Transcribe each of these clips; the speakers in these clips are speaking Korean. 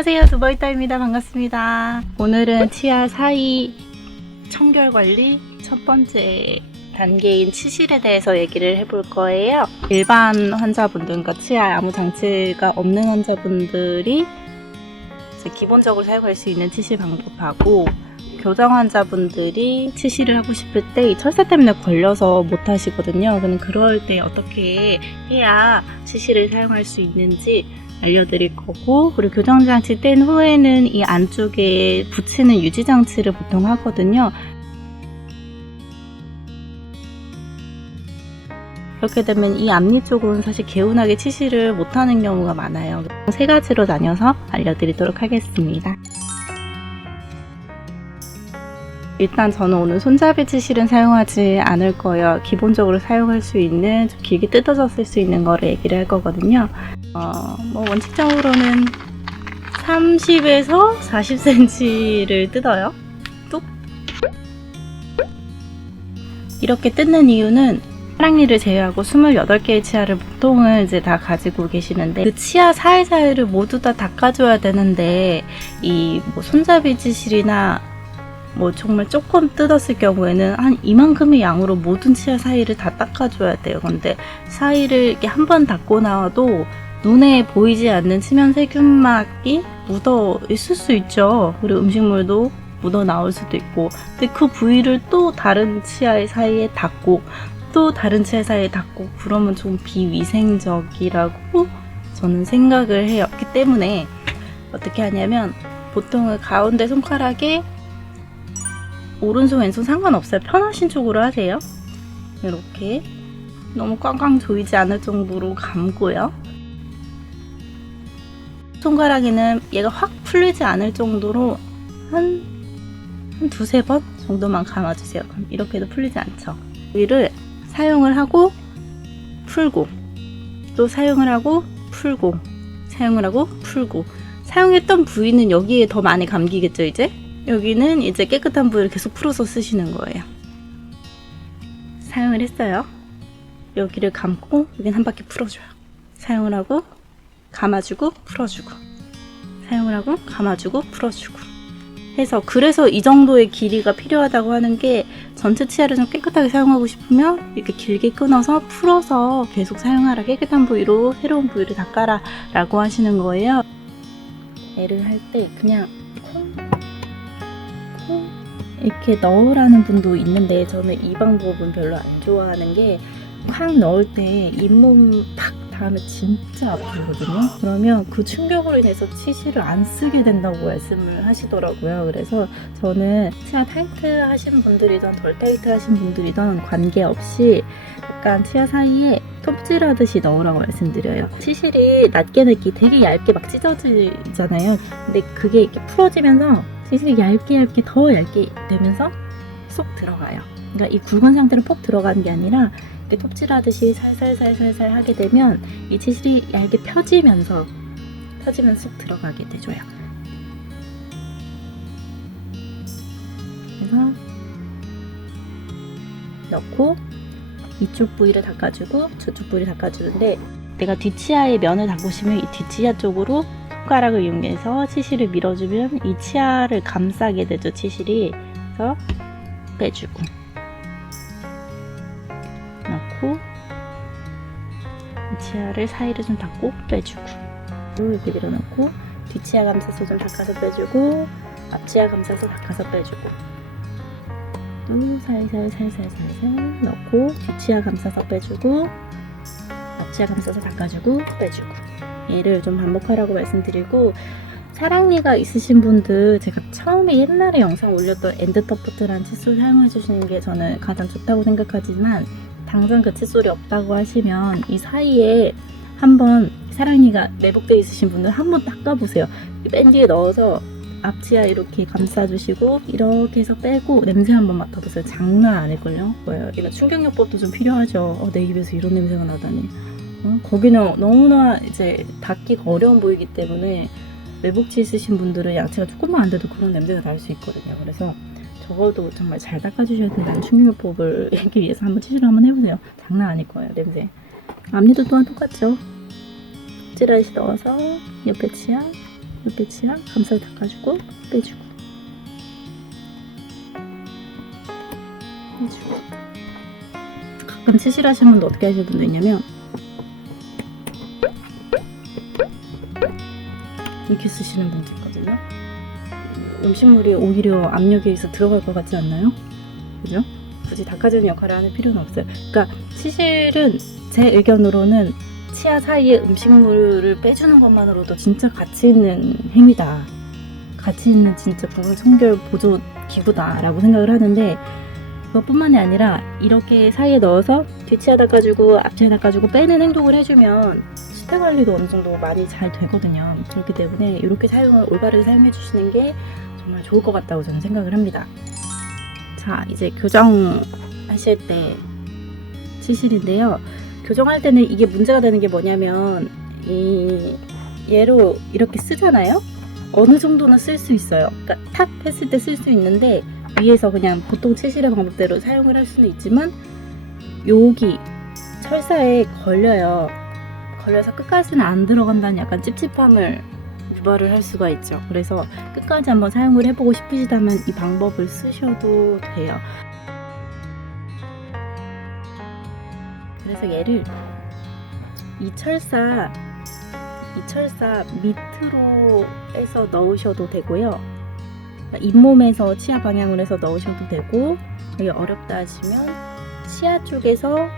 안녕하세요, 두바이따입니다. 반갑습니다. 오늘은 치아 사이 청결 관리 첫 번째 단계인 치실에 대해서 얘기를 해볼 거예요. 일반 환자분들과 치아에 아무 장치가 없는 환자분들이 기본적으로 사용할 수 있는 치실 방법하고, 교정 환자분들이 치실을 하고 싶을 때 철사 때문에 걸려서 못 하시거든요. 그럴 때 어떻게 해야 치실을 사용할 수 있는지 알려드릴 거고, 그리고 교정장치 뗀 후에는 이 안쪽에 붙이는 유지장치를 보통 하거든요. 그렇게 되면 이 앞니 쪽은 사실 개운하게 치실을 못하는 경우가 많아요. 세 가지로 나뉘어서 알려드리도록 하겠습니다. 일단 저는 오늘 손잡이 치실은 사용하지 않을 거예요. 기본적으로 사용할 수 있는 좀 길게 뜯어져 쓸 수 있는 거를 얘기를 할 거거든요. 원칙적으로는 30에서 40cm를 뜯어요. 뚝! 이렇게 뜯는 이유는 사랑니를 제외하고 28개의 치아를 보통은 이제 다 가지고 계시는데, 그 치아 사이사이를 모두 다 닦아줘야 되는데, 이 손잡이 치실이나 정말 조금 뜯었을 경우에는 한 이만큼의 양으로 모든 치아 사이를 다 닦아줘야 돼요. 근데 사이를 이렇게 한 번 닦고 나와도 눈에 보이지 않는 치면 세균막이 묻어 있을 수 있죠. 그리고 음식물도 묻어 나올 수도 있고, 근데 그 부위를 또 다른 치아의 사이에 닦고 또 다른 치아 사이에 닦고, 그러면 좀 비위생적이라고 저는 생각을 해요. 그렇기 때문에 어떻게 하냐면, 보통은 가운데 손가락에 오른손 왼손 상관없어요. 편하신 쪽으로 하세요. 이렇게 너무 꽝꽝 조이지 않을 정도로 감고요. 손가락에는 얘가 확 풀리지 않을 정도로 한 두세 번 정도만 감아주세요. 그럼 이렇게 해도 풀리지 않죠. 위를 사용을 하고 풀고, 또 사용을 하고 풀고, 사용을 하고 풀고. 사용했던 부위는 여기에 더 많이 감기겠죠. 이제 여기는 이제 깨끗한 부위를 계속 풀어서 쓰시는 거예요. 사용을 했어요. 여기를 감고 여기는 한 바퀴 풀어줘요. 사용을 하고 감아주고 풀어주고, 사용을 하고 감아주고 풀어주고 해서, 그래서 이 정도의 길이가 필요하다고 하는 게, 전체 치아를 좀 깨끗하게 사용하고 싶으면 이렇게 길게 끊어서 풀어서 계속 사용하라, 깨끗한 부위로 새로운 부위를 닦아라 라고 하시는 거예요. 애를 할 때 그냥 이렇게 넣으라는 분도 있는데, 저는 이 방법은 별로 안 좋아하는 게, 확 넣을 때 잇몸 팍 닿으면 진짜 아프거든요. 그러면 그 충격으로 인해서 치실을 안 쓰게 된다고 말씀을 하시더라고요. 그래서 저는 치아 타이트 하신 분들이든 덜 타이트 하신 분들이든 관계없이 약간 치아 사이에 톱질하듯이 넣으라고 말씀드려요. 치실이 낮게 늦게 되게 얇게 막 찢어지잖아요. 근데 그게 이렇게 풀어지면서 치실이 얇게 더 얇게 되면서 쏙 들어가요. 그러니까 이 굵은 상태로 폭 들어가는 게 아니라 이렇게 톱질하듯이 살살살살살 하게 되면 이 치실이 얇게 펴지면서 쏙 들어가게 돼줘요. 그래서 넣고 이쪽 부위를 닦아주고 저쪽 부위를 닦아주는데, 내가 뒷치아의 면을 닦으시면 이 뒷치아 쪽으로 손가락을 이용해서 치실을 밀어주면 이 치아를 감싸게 되죠. 치실이. 그래서 빼주고 넣고 이 치아를 사이를 좀 닦고 빼주고, 이렇게 밀어넣고 뒷치아 감싸서 좀 닦아서 빼주고, 앞치아 감싸서 닦아서 빼주고, 또 살살살살살살 넣고 뒷치아 감싸서 빼주고, 앞치아 감싸서 닦아주고 빼주고, 얘를 좀 반복하라고 말씀드리고, 사랑니가 있으신 분들, 제가 처음에 옛날에 영상 올렸던 엔드터프트라는 칫솔 사용해 주시는 게 저는 가장 좋다고 생각하지만, 당장 그 칫솔이 없다고 하시면 이 사이에 한번, 사랑니가 내복되어 있으신 분들 한번 닦아보세요. 밴드에 넣어서 앞치아 이렇게 감싸주시고 이렇게 해서 빼고 냄새 한번 맡아보세요. 장난 아닐걸요? 이런 충격요법도 좀 필요하죠. 내 입에서 이런 냄새가 나다니. 거기는 너무나 이제 닦기가 어려운 부위이기 때문에 매복치 있으신 분들은 양치가 조금만 안 돼도 그런 냄새가 날 수 있거든요. 그래서 적어도 정말 잘 닦아주셔야 된다는 충격요법을 하기 위해서 한번 치실을 한번 해보세요. 장난 아닐 거예요, 냄새. 앞니도 또한 똑같죠. 찌라시 넣어서 옆에 치아 옆에 치아 감싸서 닦아주고 빼주고 빼주고. 가끔 치실하시는 분도 어떻게 하시는 분도 있냐면 이렇게 쓰시는 분도 있거든요. 음식물이 오히려 압력에 의해서 들어갈 것 같지 않나요? 그죠? 굳이 닦아주는 역할을 하는 필요는 없어요. 그러니까 치실은 제 의견으로는 치아 사이에 음식물을 빼주는 것만으로도 진짜 가치 있는 행위다. 가치 있는 진짜 부분 청결 보조 기구다라고 생각을 하는데, 그것뿐만이 아니라 이렇게 사이에 넣어서 뒷치아 닦아주고 앞치아 닦아주고 빼는 행동을 해주면 치태 관리도 어느 정도 많이 잘 되거든요. 그렇기 때문에 이렇게 올바르게 사용해 주시는 게 정말 좋을 것 같다고 저는 생각을 합니다. 자, 이제 교정하실 때 치실인데요. 교정할 때는 이게 문제가 되는 게 뭐냐면, 얘로 이렇게 쓰잖아요. 어느 정도는 쓸 수 있어요. 그러니까 탁 했을 때 쓸 수 있는데, 위에서 그냥 보통 치실의 방법대로 사용을 할 수는 있지만 여기 철사에 걸려요. 걸려서 끝까지는 안 들어간다는 약간 찝찝함을 유발을 할 수가 있죠. 그래서 끝까지 한번 사용을 해보고 싶으시다면 이 방법을 쓰셔도 돼요. 그래서 얘를 이 철사 밑으로 해서 넣으셔도 되고요. 잇몸에서 치아 방향으로 해서 넣으셔도 되고, 여기 어렵다 하시면 치아 쪽에서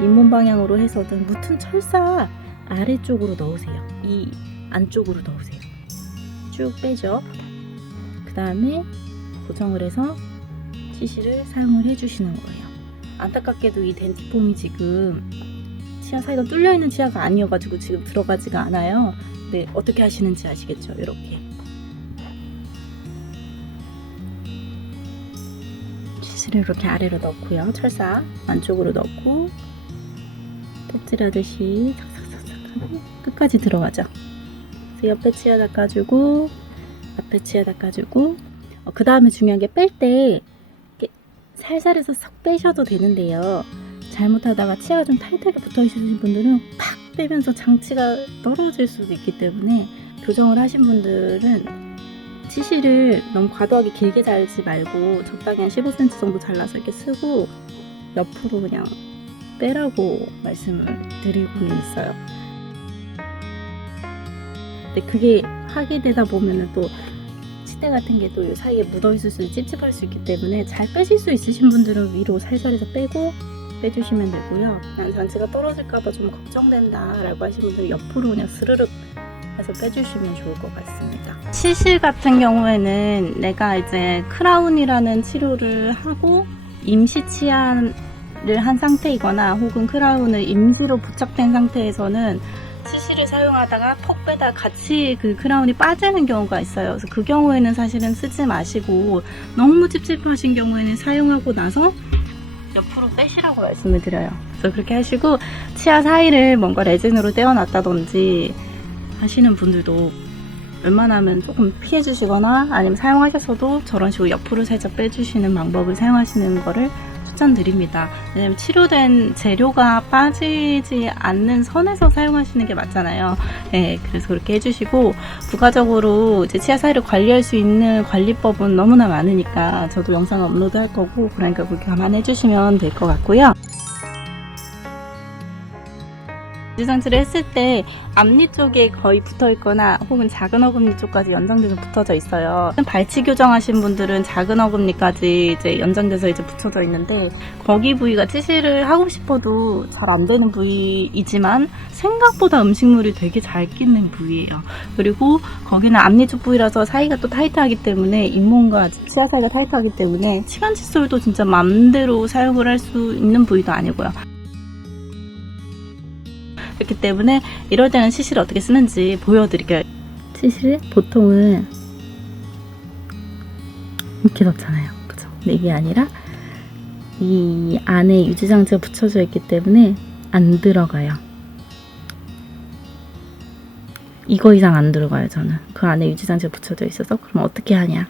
잇몸 방향으로 해서든 무튼 철사 아래쪽으로 넣으세요. 이 안쪽으로 넣으세요. 쭉 빼죠. 그 다음에 고정을 해서 치실을 사용을 해주시는 거예요. 안타깝게도 이 덴티폼이 지금 치아 사이가 뚫려있는 치아가 아니어가지고 지금 들어가지가 않아요. 근데 어떻게 하시는지 아시겠죠? 이렇게 치실을 이렇게 아래로 넣고요. 철사 안쪽으로 넣고 톱질하듯이 삭삭삭삭 하고 끝까지 들어가죠. 그래서 옆에 치아 닦아주고 앞에 치아 닦아주고, 그 다음에 중요한 게 뺄 때 살살 해서 싹 빼셔도 되는데요. 잘못하다가 치아가 좀 타이트하게 붙어 있으신 분들은 팍 빼면서 장치가 떨어질 수도 있기 때문에, 교정을 하신 분들은 치실을 너무 과도하게 길게 자르지 말고 적당히 한 15cm 정도 잘라서 이렇게 쓰고 옆으로 그냥 빼라고 말씀을 드리고는 있어요. 근데 그게 하게 되다 보면은 또 치대 같은 게 또 이 사이에 묻어 있을 수, 찝찝할 수 있기 때문에 잘 빼실 수 있으신 분들은 위로 살살해서 빼고 빼주시면 되고요. 난 장치가 떨어질까봐 좀 걱정된다 라고 하시는 분들은 옆으로 그냥 스르륵 해서 빼주시면 좋을 것 같습니다. 치실 같은 경우에는 내가 이제 크라운이라는 치료를 하고 임시 치아를 한 상태이거나 혹은 크라운을 임시로 부착된 상태에서는 치실을 사용하다가 퍽 빼다 같이 그 크라운이 빠지는 경우가 있어요. 그래서 그 경우에는 사실은 쓰지 마시고, 너무 찝찝하신 경우에는 사용하고 나서 옆으로 빼시라고 말씀을 드려요. 그래서 그렇게 하시고, 치아 사이를 뭔가 레진으로 떼어놨다든지 하시는 분들도 웬만하면 조금 피해 주시거나 아니면 사용하셨어도 저런 식으로 옆으로 살짝 빼주시는 방법을 사용하시는 거를 추천드립니다. 왜냐면 치료된 재료가 빠지지 않는 선에서 사용하시는 게 맞잖아요. 네, 그래서 그렇게 해주시고, 부가적으로 이제 치아 사이를 관리할 수 있는 관리법은 너무나 많으니까 저도 영상 업로드 할 거고, 그러니까 그렇게 감안해 주시면 될 것 같고요. 유지장치를 했을 때 앞니 쪽에 거의 붙어 있거나 혹은 작은 어금니 쪽까지 연장돼서 붙어져 있어요. 발치 교정하신 분들은 작은 어금니까지 이제 연장돼서 이제 붙여져 있는데, 거기 부위가 치실을 하고 싶어도 잘 안 되는 부위이지만 생각보다 음식물이 되게 잘 끼는 부위예요. 그리고 거기는 앞니 쪽 부위라서 사이가 또 타이트하기 때문에, 잇몸과 치아 사이가 타이트하기 때문에 치간 칫솔도 진짜 맘대로 사용을 할 수 있는 부위도 아니고요. 그렇기 때문에 이럴 때는 치실을 어떻게 쓰는지 보여드릴게요. 치실을 보통은 이렇게 넣잖아요. 그죠? 근데 이게 아니라 이 안에 유지장치가 붙여져 있기 때문에 안 들어가요. 이거 이상 안 들어가요. 저는 그 안에 유지장치가 붙여져 있어서. 그럼 어떻게 하냐,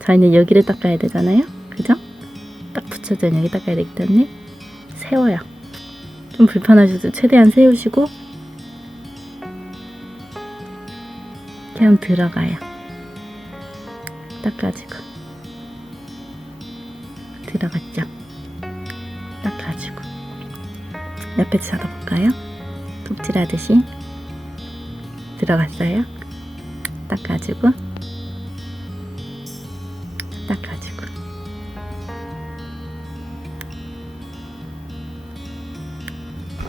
저희는 여기를 닦아야 되잖아요. 그죠? 딱 붙여져 있는 여기 닦아야 되기 때문에 세워요. 좀 불편하셔도 최대한 세우시고 이렇게 세움 들어가요. 닦아주고. 들어갔죠? 닦아주고. 옆에 쳐다볼까요? 톱질하듯이. 들어갔어요? 닦아주고. 닦아주고.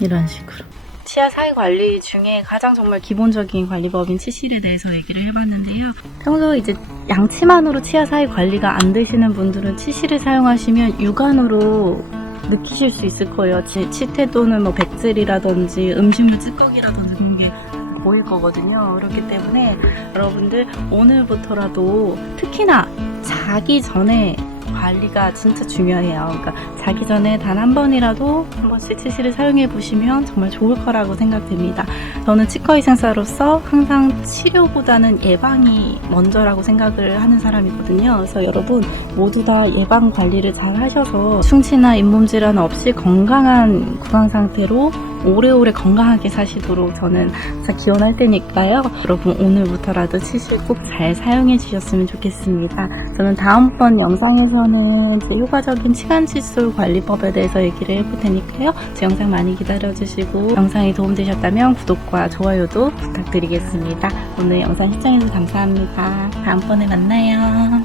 이런 식으로. 치아 사이 관리 중에 가장 정말 기본적인 관리법인 치실에 대해서 얘기를 해봤는데요. 평소 이제 양치만으로 치아 사이 관리가 안 되시는 분들은 치실을 사용하시면 육안으로 느끼실 수 있을 거예요. 치태도는 뭐 백질이라든지 음식물 찌꺼기라든지 그런 게 보일 거거든요. 그렇기 때문에 여러분들 오늘부터라도 특히나 자기 전에 관리가 진짜 중요해요. 그러니까 자기 전에 단 한 번이라도 한 번씩 치실을 사용해 보시면 정말 좋을 거라고 생각됩니다. 저는 치과의생사로서 항상 치료보다는 예방이 먼저라고 생각을 하는 사람이거든요. 그래서 여러분 모두 다 예방 관리를 잘 하셔서 충치나 잇몸 질환 없이 건강한 구강 상태로 오래오래 건강하게 사시도록 저는 기원할 테니까요. 여러분 오늘부터라도 치실 꼭 잘 사용해 주셨으면 좋겠습니다. 저는 다음번 영상에서는 또 효과적인 치간칫솔 관리법에 대해서 얘기를 해볼 테니까요. 제 영상 많이 기다려주시고 영상이 도움되셨다면 구독과 좋아요도 부탁드리겠습니다. 오늘 영상 시청해주셔서 감사합니다. 다음번에 만나요.